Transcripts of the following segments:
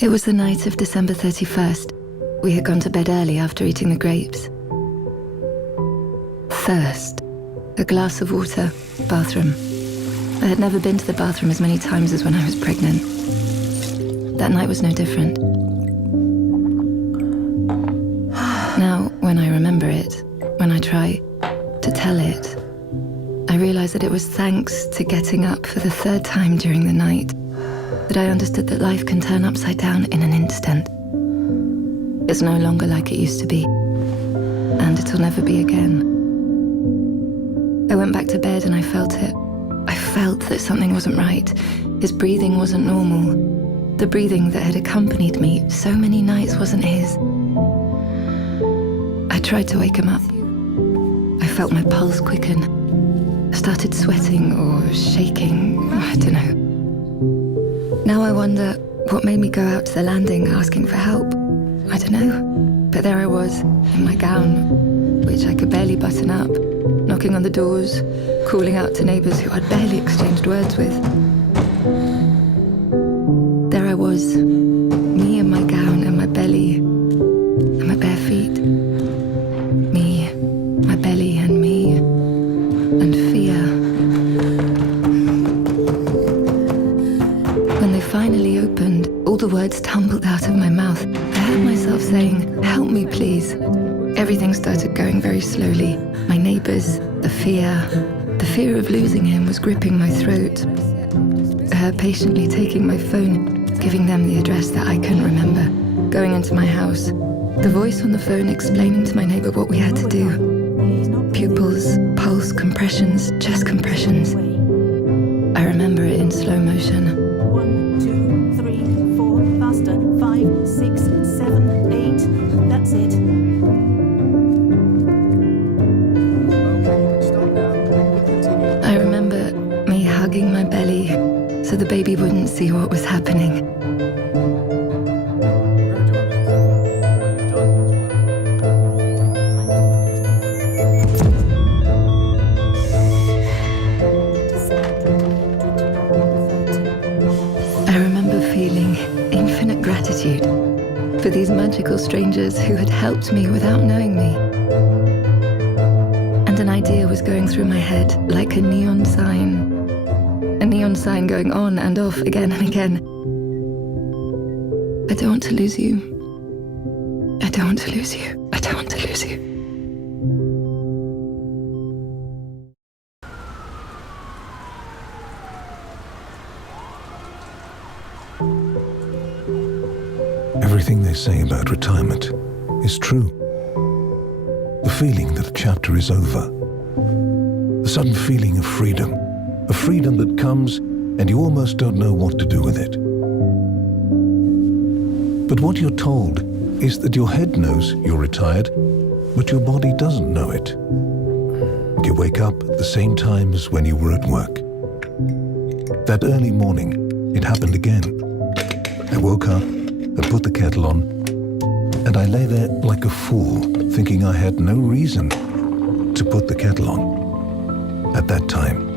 It was the night of December 31st. We had gone to bed early after eating the grapes. Thirst. A glass of water. Bathroom. I had never been to the bathroom as many times as when I was pregnant. That night was no different. Now, when I remember it, when I try to tell it, I realize that it was thanks to getting up for the third time during the night that I understood that life can turn upside down in an instant. It's no longer like it used to be, and it'll never be again. I went back to bed and I felt it. I felt that something wasn't right. His breathing wasn't normal. The breathing that had accompanied me so many nights wasn't his. I tried to wake him up. I felt my pulse quicken. I started sweating or shaking, I don't know. Now I wonder what made me go out to the landing asking for help. I don't know. But there I was, in my gown, which I could barely button up, knocking on the doors, calling out to neighbours who I'd barely exchanged words with. There I was, me in my gown and my belly, and my bare feet. Me, my belly and me, and fear. When they finally opened, all the words tumbled out of my mouth. I heard myself saying, "Help me, please." Everything started going very slowly. My neighbours, the fear of losing him was gripping my throat. Her patiently taking my phone, giving them the address that I couldn't remember, going into my house. The voice on the phone explaining to my neighbour what we had to do. Pupils, pulse compressions, chest compressions. I remember it in slow motion. 1, 2, 3, 4, faster, 5, 6, 7, 8. That's it. I remember me hugging my belly so the baby wouldn't see what was happening. I remember feeling infinite gratitude for these magical strangers who had helped me without knowing me. And an idea was going through my head like a neon sign. A neon sign going on and off again and again. I don't want to lose you. I don't want to lose you. I don't want to lose you. Everything they say about retirement is true. The feeling that a chapter is over. The sudden feeling of freedom. A freedom that comes and you almost don't know what to do with it. But what you're told is that your head knows you're retired, but your body doesn't know it. You wake up at the same time as when you were at work. That early morning, it happened again. I woke up and put the kettle on, and I lay there like a fool, thinking I had no reason to put the kettle on at that time.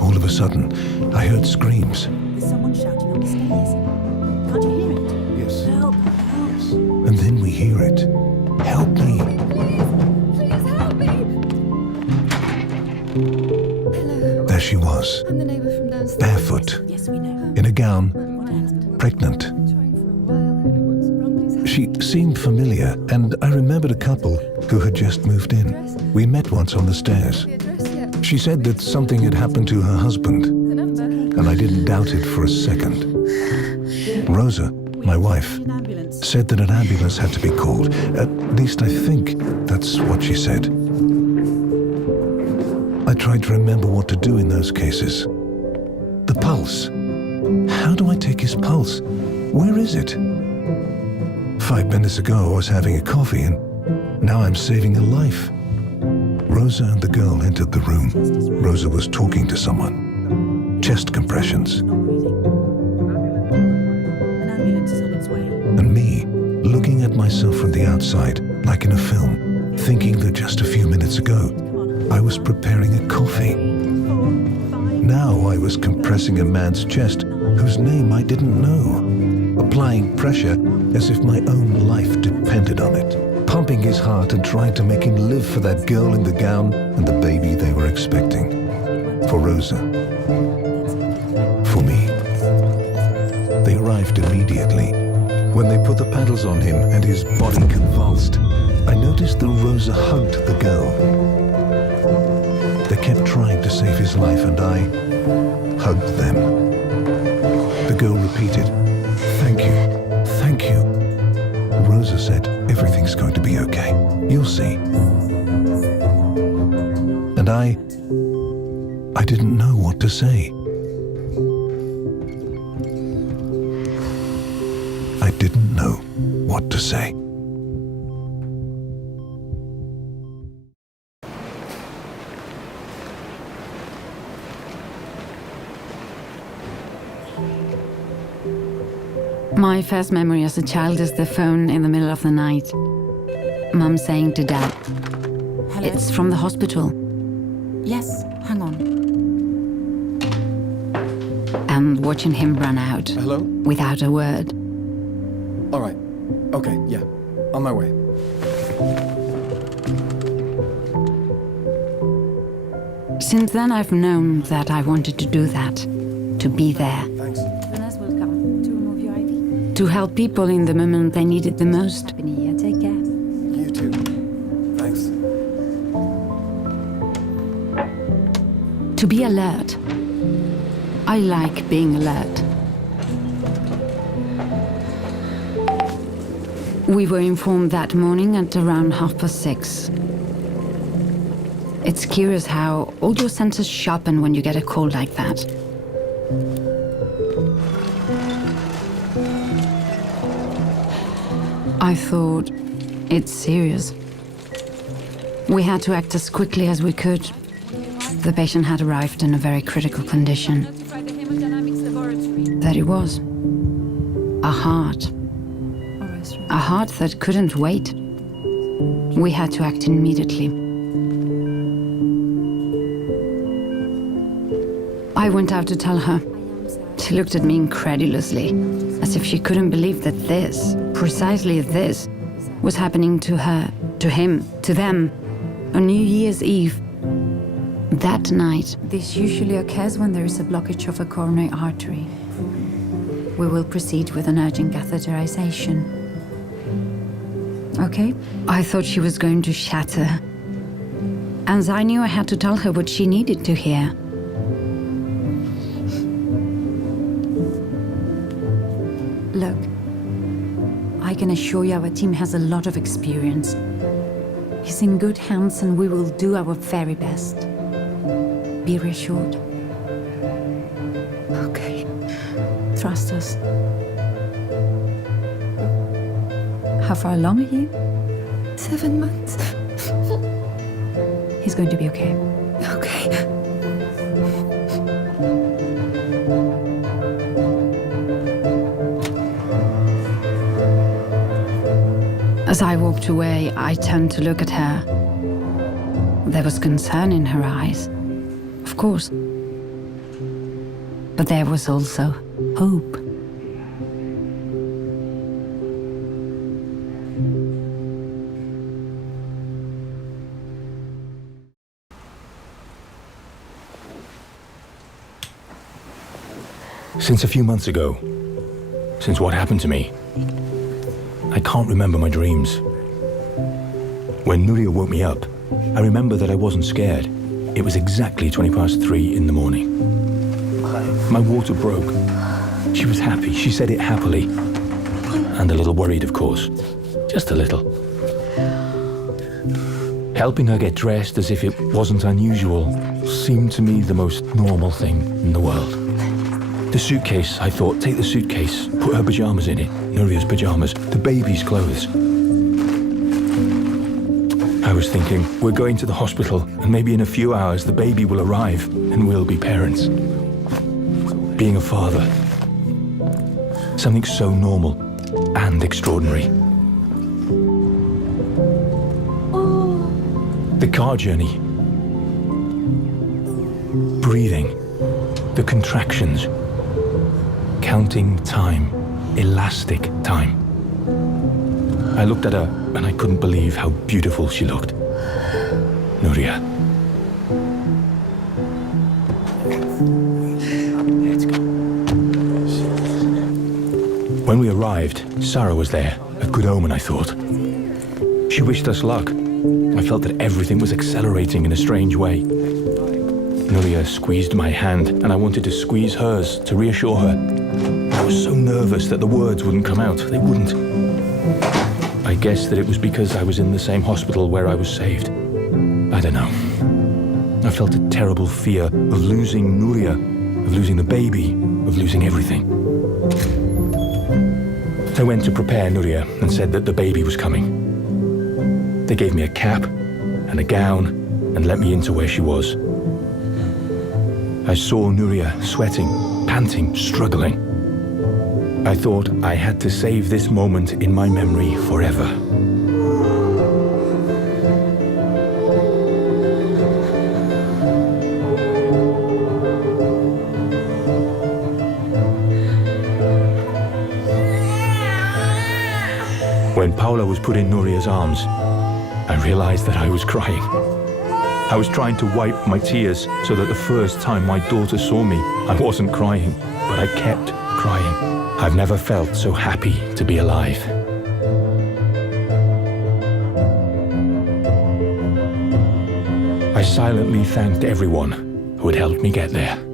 All of a sudden, I heard screams. There's someone shouting on the stairs. Can't you hear it? Yes. Help, help. Yes. And then we hear it. Help me. Please help me. Hello. There she was, I'm the neighbour from downstairs. barefoot, Yes, we know. in a gown, What happened? pregnant. Trying for a while. I don't know what's wrong. Please help She seemed familiar, and I remembered a couple who had just moved in. We met once on the stairs. the address yet. She said that something had happened to her husband, The number. and I didn't doubt it for a second. Rosa, my wife, An ambulance. said that an ambulance had to be called. At least I think that's what she said. I tried to remember what to do in those cases. The pulse. How do I take his pulse? Where is it? 5 minutes ago I was having a coffee, and now I'm saving a life. Rosa and the girl entered the room. Rosa was talking to someone. Chest compressions. Not breathing. An ambulance is on its way. And me, looking at myself from the outside, like in a film, thinking that just a few minutes ago, I was preparing a coffee. 4, 5, now I was compressing a man's chest whose name I didn't know, applying pressure as if my own life depended on it, pumping his heart and trying to make him live for that girl in the gown and the baby they were expecting. For Rosa. For me. They arrived immediately. When they put the paddles on him and his body convulsed, I noticed that Rosa hugged the girl. They kept trying to save his life and I hugged them. The girl repeated, "Thank you, thank you." Rosa said, "Everything's going to be okay. You'll see." And I didn't know what to say. I didn't know what to say. My first memory as a child is the phone in the middle of the night. Mum saying to Dad, Hello? "It's from the hospital," Yes, hang on. and watching him run out Hello? without a word. All right. Okay, yeah. On my way. Since then, I've known that I wanted to do that, to be there, Thanks. The nurse will come to remove your IV. to help people in the moment they need it the most. Happy New Year, take care. You too. Thanks. To be alert. I like being alert. We were informed that morning at around 6:30. It's curious how all your senses sharpen when you get a call like that. I thought, it's serious. We had to act as quickly as we could. The patient had arrived in a very critical condition. That it was. A heart. A heart that couldn't wait. We had to act immediately. I went out to tell her. She looked at me incredulously, as if she couldn't believe that this, precisely this, was happening to her, to him, to them, on New Year's Eve. That night. This usually occurs when there is a blockage of a coronary artery. We will proceed with an urgent catheterization. Okay? I thought she was going to shatter. And I knew I had to tell her what she needed to hear. Look, I can assure you our team has a lot of experience. He's in good hands and we will do our very best. Be reassured. Okay. Trust us. How far along are you? 7 months. He's going to be okay. Okay. As I walked away, I turned to look at her. There was concern in her eyes, of course. But there was also hope. Since a few months ago, since what happened to me, I can't remember my dreams. When Nuria woke me up, I remember that I wasn't scared. It was exactly 3:20 in the morning. My water broke. She was happy. She said it happily. And a little worried, of course. Just a little. Helping her get dressed as if it wasn't unusual seemed to me the most normal thing in the world. The suitcase, I thought, take the suitcase, put her pajamas in it, Nuria's pajamas, the baby's clothes. I was thinking, we're going to the hospital, and maybe in a few hours the baby will arrive, and we'll be parents. Being a father. Something so normal and extraordinary. The car journey. Breathing. contractions. Counting time. Elastic time. I looked at her and I couldn't believe how beautiful she looked. Nuria. When we arrived, Sarah was there. A good omen, I thought. She wished us luck. I felt that everything was accelerating in a strange way. Nuria squeezed my hand, and I wanted to squeeze hers to reassure her. I was so nervous that the words wouldn't come out. They wouldn't. I guess that it was because I was in the same hospital where I was saved. I don't know. I felt a terrible fear of losing Nuria, of losing the baby, of losing everything. I went to prepare Nuria and said that the baby was coming. They gave me a cap and a gown and let me into where she was. I saw Nuria sweating, panting, struggling. I thought I had to save this moment in my memory forever. When Paula was put in Nuria's arms, I realized that I was crying. I was trying to wipe my tears so that the first time my daughter saw me, I wasn't crying, but I kept crying. I've never felt so happy to be alive. I silently thanked everyone who had helped me get there.